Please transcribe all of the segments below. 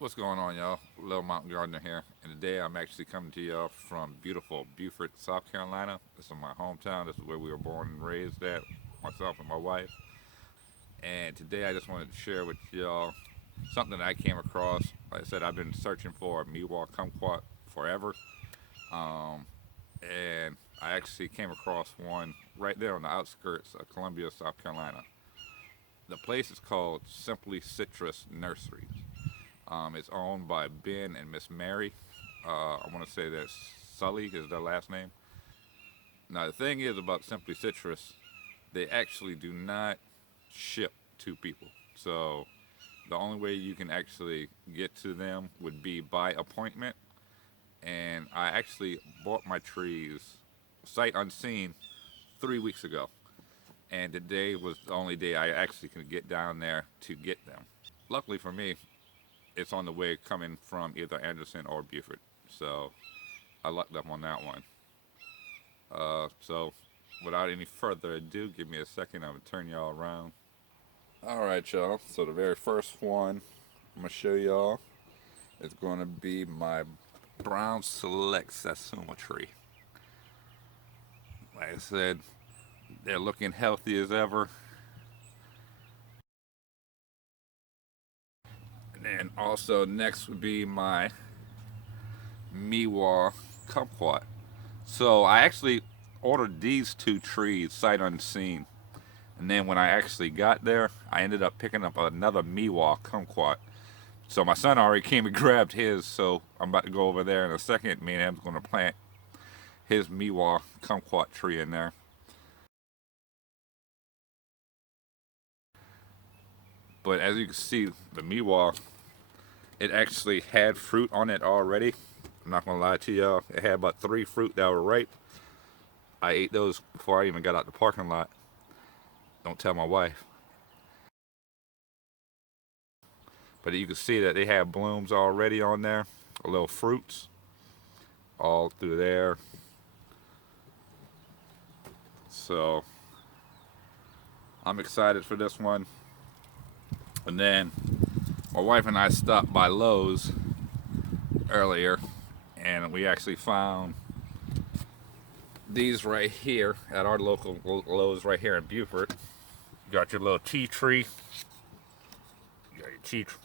What's going on, y'all? Little Mountain Gardener here, and today I'm actually coming to y'all from beautiful Beaufort, South Carolina. This is my hometown. This is where we were born and raised at, myself and my wife. And today I just wanted to share with y'all something that I came across. Like I said, I've been searching for Meiwa Kumquat forever, um, and I actually came across one right there on the outskirts of Columbia, South Carolina. The place is called Simply Citrus Nursery. It's owned by Ben and Miss Mary. I want to say that Sully is their last name. Now, the thing is about Simply Citrus, they actually do not ship to people. So, the only way you can actually get to them would be by appointment. And I actually bought my trees sight unseen 3 weeks ago. And today was the only day I actually could get down there to get them. Luckily for me, it's on the way coming from either Anderson or Beaufort. So I lucked up on that one. So without any further ado, give me a second. I'm going to turn y'all around. All right, y'all. So the very first one I'm going to show y'all is going to be my Brown Select Satsuma tree. Like I said, they're looking healthy as ever. And then also next would be my Meiwa Kumquat. So I actually ordered these two trees sight unseen. And then when I actually got there, I ended up picking up another Meiwa Kumquat. So my son already came and grabbed his, so I'm about to go over there in a second. Me and him's going to plant his Meiwa Kumquat tree in there. But as you can see, the Meiwa, it actually had fruit on it already. I'm not going to lie to y'all. It had about 3 fruit that were ripe. I ate those before I even got out the parking lot. Don't tell my wife. But you can see that they have blooms already on there, little fruits all through there. So I'm excited for this one. And then my wife and I stopped by Lowe's earlier, and we actually found these right here at our local Lowe's right here in Beaufort. You got your little tea tree. You got your tea tree.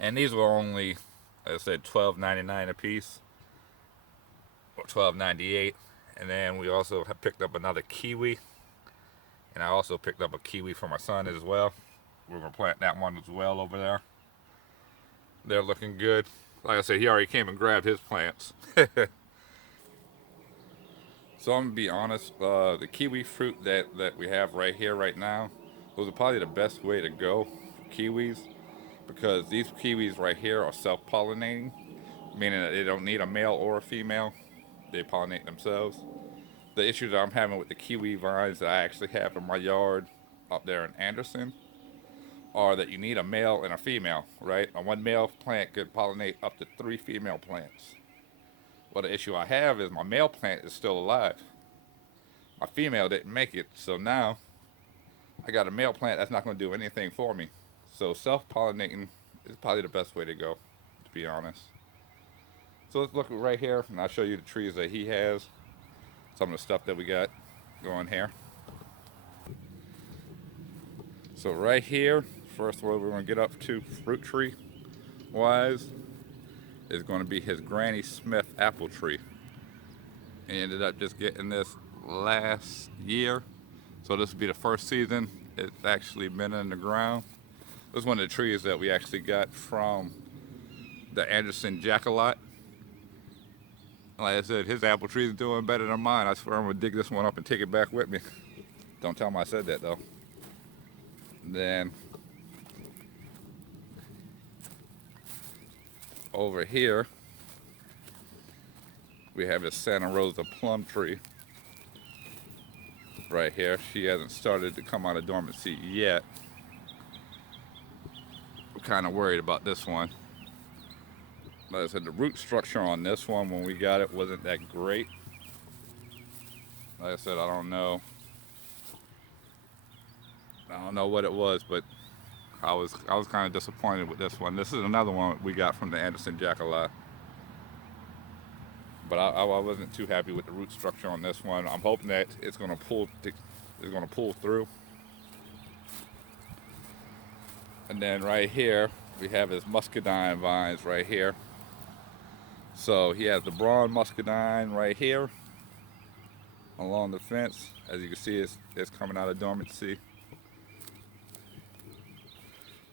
And these were only, like I said, $12.99 a piece, or $12.98. And then we also have picked up another kiwi, and I also picked up a kiwi for my son as well. We're gonna plant that one as well over there. They're looking good. Like I said, he already came and grabbed his plants. So I'm gonna be honest, the kiwi fruit that we have right here right now, those are probably the best way to go for kiwis, because these kiwis right here are self-pollinating, meaning that they don't need a male or a female. They pollinate themselves. The issue that I'm having with the kiwi vines that I actually have in my yard up there in Anderson are that you need a male and a female, right? A one male plant could pollinate up to 3 female plants. Well, the issue I have is my male plant is still alive. My female didn't make it, so now I got a male plant that's not going to do anything for me. So self-pollinating is probably the best way to go, to be honest. So let's look right here, and I'll show you the trees that he has. Some of the stuff that we got going here. So right here, first one we're going to get up to fruit tree wise is going to be his Granny Smith apple tree. He ended up just getting this last year. So this will be the first season it's actually been in the ground. This is one of the trees that we actually got from the Anderson Jackalot. Like I said, his apple tree is doing better than mine. I swear I'm gonna dig this one up and take it back with me. Don't tell him I said that though. Then over here we have a Santa Rosa plum tree right here. She hasn't started to come out of dormancy yet. I'm kind of worried about this one. Like I said, the root structure on this one when we got it wasn't that great. Like I said, I don't know I don't know what it was, but I was kind of disappointed with this one. This is another one we got from the Anderson Jackalope. But I wasn't too happy with the root structure on this one. I'm hoping that it's going to pull through. And then right here we have his muscadine vines right here. So he has the brown muscadine right here along the fence. As you can see, it's coming out of dormancy.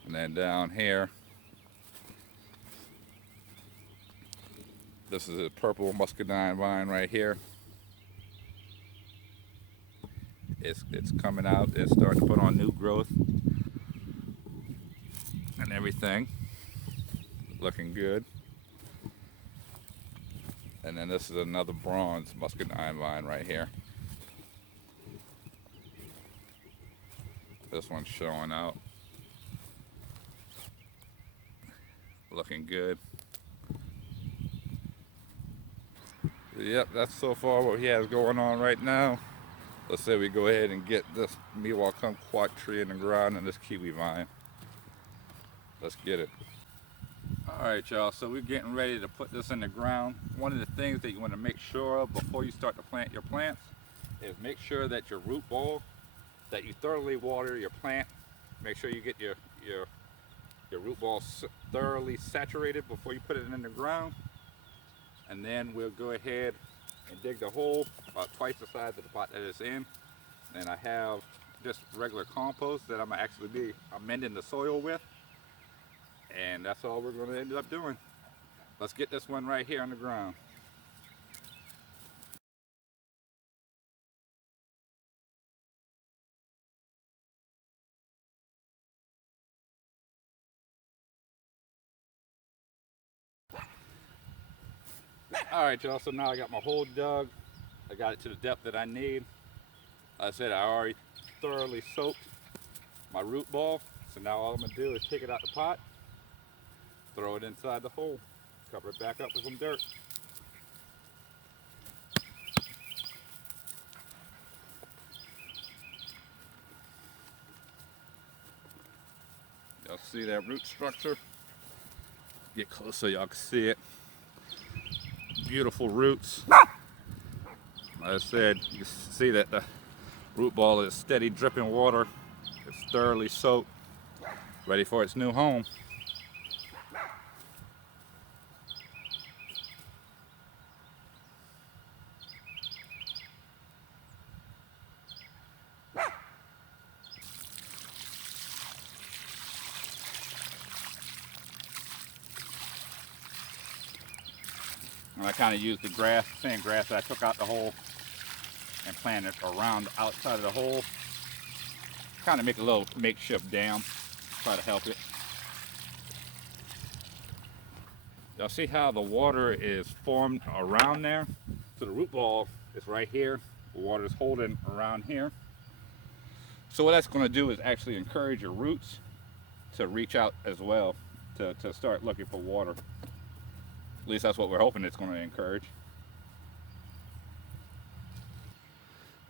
And then down here, this is a purple muscadine vine right here. It's coming out. It's starting to put on new growth and everything. Looking good. And then this is another bronze muscadine vine right here. This one's showing out. Looking good. Yep, that's so far what he has going on right now. Let's say we go ahead and get this Meiwa Kumquat tree in the ground and this kiwi vine. Let's get it. Alright y'all, so we're getting ready to put this in the ground. One of the things that you want to make sure of before you start to plant your plants is make sure that your root ball, that you thoroughly water your plant. Make sure you get your root ball thoroughly saturated before you put it in the ground. And then we'll go ahead and dig the hole about twice the size of the pot that it's in. And I have just regular compost that I'm gonna actually be amending the soil with. And that's all we're gonna end up doing. Let's get this one right here on the ground. Alright y'all, so now I got my hole dug. I got it to the depth that I need. Like I said, I already thoroughly soaked my root ball. So now all I'm gonna do is take it out the pot, throw it inside the hole, cover it back up with some dirt. Y'all see that root structure? Get close so y'all can see it. Beautiful roots. Like I said, you can see that the root ball is steady dripping water. It's thoroughly soaked, ready for its new home. And I kind of used the grass, same grass that I took out the hole and planted around the outside of the hole. Kind of make a little makeshift dam, try to help it. Y'all see how the water is formed around there? So the root ball is right here. The water is holding around here. So what that's going to do is actually encourage your roots to reach out as well, to start looking for water. At least that's what we're hoping it's going to encourage.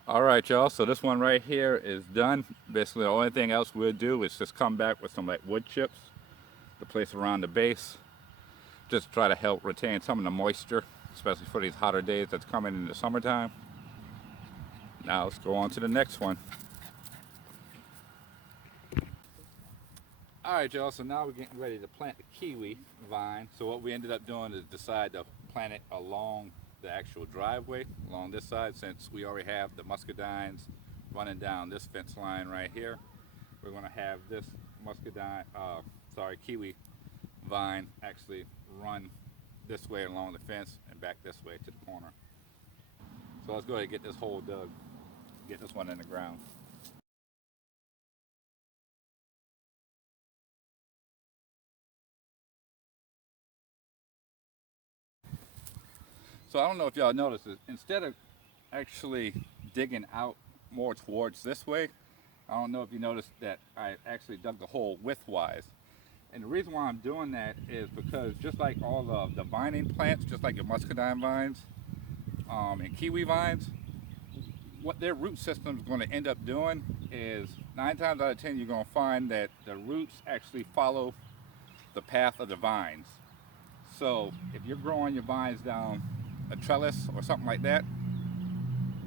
Alright y'all, so this one right here is done. Basically the only thing else we'll do is just come back with some like wood chips to place around the base. Just try to help retain some of the moisture, especially for these hotter days that's coming in the summertime. Now let's go on to the next one. Alright y'all, so now we're getting ready to plant the kiwi vine. So what we ended up doing is decide to plant it along the actual driveway, along this side, since we already have the muscadines running down this fence line right here. We're going to have this kiwi vine actually run this way along the fence and back this way to the corner. So let's go ahead and get this hole dug, get this one in the ground. So I don't know if y'all noticed this, instead of actually digging out more towards this way, I don't know if you noticed that I actually dug the hole widthwise. And the reason why I'm doing that is because just like all of the vining plants, just like your muscadine vines and kiwi vines, what their root system is going to end up doing is 9 times out of 10 you're going to find that the roots actually follow the path of the vines. So if you're growing your vines down a trellis or something like that,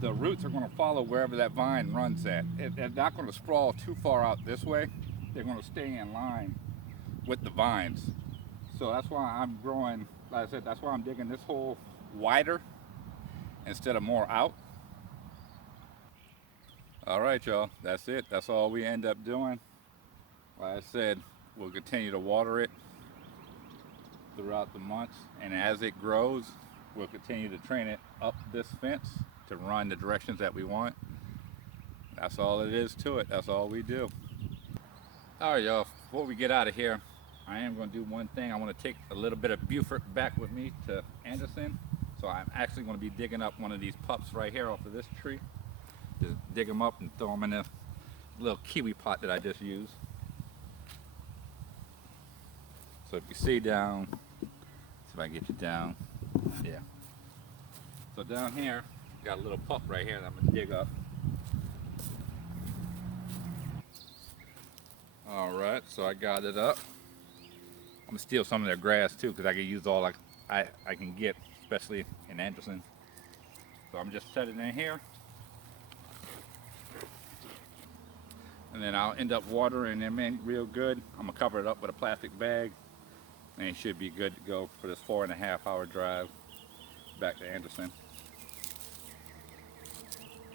the roots are going to follow wherever that vine runs at. They're not going to sprawl too far out this way. They're going to stay in line with the vines. So that's why I'm growing, like I said, that's why I'm digging this hole wider instead of more out. All right, y'all, that's it. That's all we end up doing. Like I said, we'll continue to water it throughout the months, and as it grows, we'll continue to train it up this fence to run the directions that we want. That's all it is to it. That's all we do. All right, y'all, before we get out of here, I am going to do one thing. I want to take a little bit of Beaufort back with me to Anderson. So I'm actually going to be digging up one of these pups right here off of this tree. Just dig them up and throw them in a little kiwi pot that I just used. So if you see down, see if I can get you down. Yeah. So down here, got a little pup right here that I'm going to dig up. All right, so I got it up. I'm going to steal some of their grass too, because I can use all I can get, especially in Anderson. So I'm just setting it in here. And then I'll end up watering them in real good. I'm going to cover it up with a plastic bag. And it should be good to go for this 4.5-hour drive back to Anderson.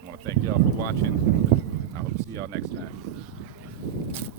I want to thank y'all for watching. I hope to see y'all next time.